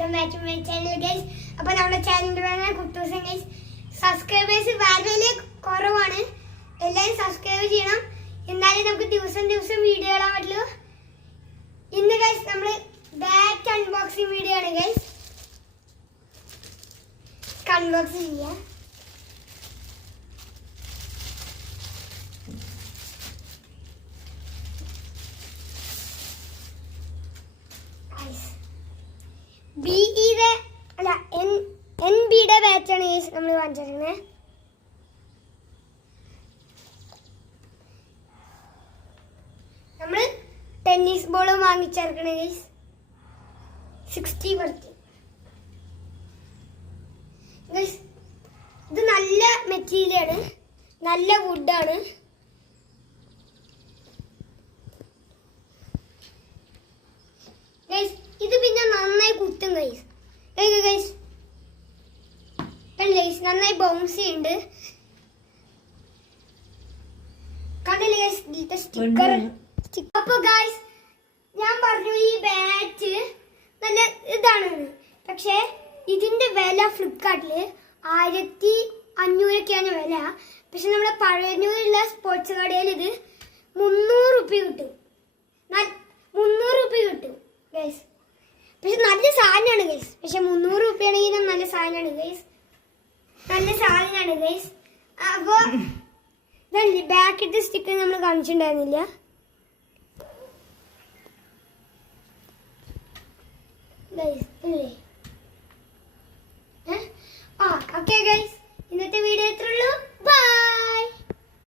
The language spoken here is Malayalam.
Welcome back to my channel guys. അപ്പോൾ നമ്മുടെ ചാനലിന്റെ പേരാണ് കുട്ടൂസൻ ഗൈസ്. സബ്സ്ക്രൈബേഴ്സ് വളരെ കുറവാണ്, എല്ലാവരും സബ്സ്ക്രൈബ് ചെയ്യണം, എന്നാലേ നമുക്ക് ദിവസം വീഡിയോ ഇടാൻ പറ്റുള്ളൂ. ഇന്ന് ഗൈസ് നമ്മൾ ബാറ്റ് അൺബോക്സിംഗ് വീഡിയോ ആണ് ഗൈസ്. അൺബോക്സ് ചെയ്യാം. NBയുടെ ബാറ്റാണ് നമ്മൾ വാങ്ങിച്ചിരിക്കുന്നത്. നമ്മൾ ടെന്നീസ് ബോൾ വാങ്ങിച്ചേർക്കണേ ഗൈസ്. 60 worth guys. ഇത് നല്ല മെറ്റീരിയലാണ്, നല്ല വുഡാണ്. ഗൈസ് ഇത് പിന്നെ നന്നായി കുത്തും ഗൈസ്. ഗൈസ് നന്നായി ബൗൺസ് ചെയ്യുന്നുണ്ട്. കണ്ടില്ലേ ഗൈസ് സ്റ്റിക്കർ. അപ്പൊ ഗൈസ് ഞാൻ പറഞ്ഞു ഈ ബാറ്റ് നല്ല ഇതാണ്, പക്ഷെ ഇതിന്റെ വില ഫ്ലിപ്കാർട്ടില് 1500 വില. പക്ഷെ നമ്മുടെ പഴയന്നൂരുള്ള സ്പോർട്സ് കടയിൽ ഇത് 300 റുപ്യ കിട്ടും. 300 റുപ്യ കിട്ടും ഗൈസ്. പക്ഷെ നല്ല സാധനമാണ് ഗൈസ്. പക്ഷെ 300 റുപ്യ ആണെങ്കിൽ നല്ല സാധനമാണ് ഗൈസ്, നല്ല സാധനമാണ് ഗൈസ്. അപ്പൊ ഇതല്ലേ ബാക്കിന്റെ സ്റ്റിക്കർ നമ്മൾ കാണിച്ചിട്ടുണ്ടായിരുന്നില്ല. ഗൈസ് ഇല്ലേ? ഓക്കെ ഗൈസ്, ഇന്നത്തെ വീഡിയോ ഇത്രയുള്ളൂ. ബൈ.